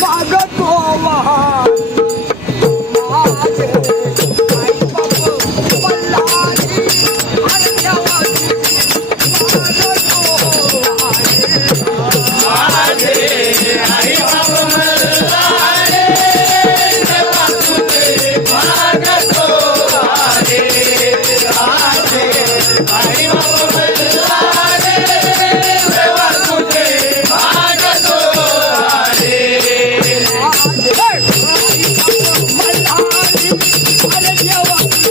मागतो वाहन माझे आई बाप मल्हारी अरे देवाची मागतो माझे आई बाप मल्हारी देवा तुझे मागतो आहे. माझे आई बाप मल्हारी देवा तुझे मागतो आहे. मल्हारी अरे देवाची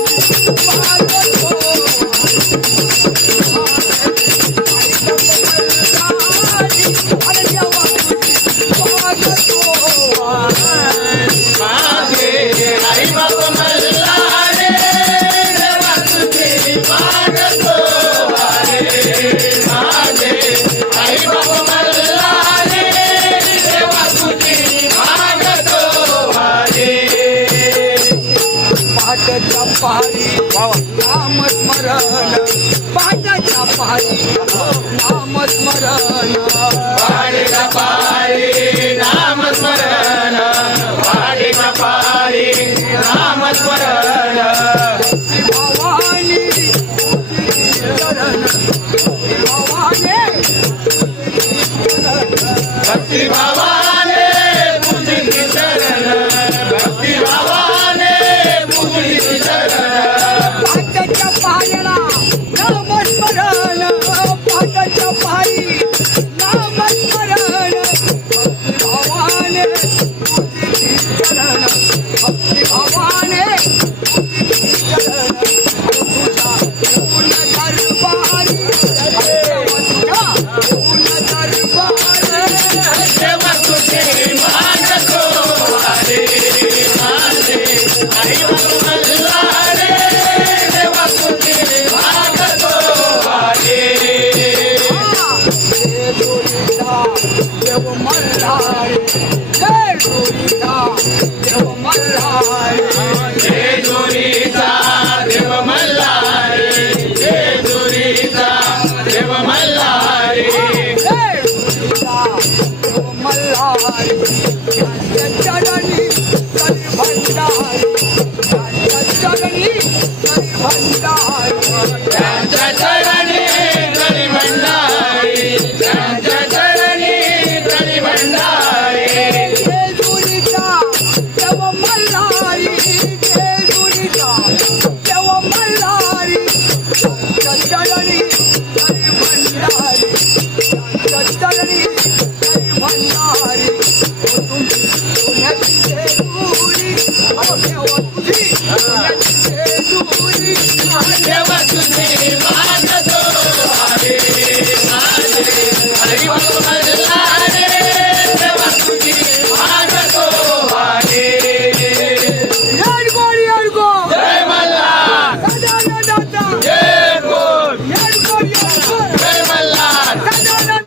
मागतो अरे देवाची माझे आई बाप मल्हारी देवा तुझे मागतो आहे. माझे आई बाप मल्हारी देवा तुझे मागतो आहे. पाटाच्या पहाडी नामस्मरण पाटाच्या पहाडी नामस्मरण वाडीला पारी नामस्मरण वाडीला पारी नामस्मरण भवानी चरण भवानी भक्ती भावाने पूजिली चरण भक्ती भावाने पूजिली चरण पाटाच्या पहाडीला नामस्मरण पाटाच्या पहाडी नामस्मरण भक्ती भवानी चरण भक्ती भवानी चरण तुझा पूर्ण दरबारी पूर्ण दरबारी देवा तुझे मागतो आहे. माझे आई बाप मल्हारी देवा तुझे मागतो आहे. देव मल्हारी जय जोडीचा देव मल्हारी जेजुरीचा देव मल्हारी जेजुरीचा देव मल्हारी जय जोडीचा देव मल्हारी त्यांच्या चरणी तरी भंडारी त्यांच्या चरणी तरी भंडारी त्यांच्या चरणी तरी भंडारी त्यांच्या चरणी तरी भंडारी जेजुरीचा देव मल्हारी जेजुरीचा देव मल्हारी त्यांच्या चरणी तरी भंडारी त्यांच्या चरणी तरी भंडारी तुमची सोन्याची जेजुरी देवा तुझी सोन्याची जेजुरी देवा तुझे मागतो आहे. माझे आई बाप मल्हारी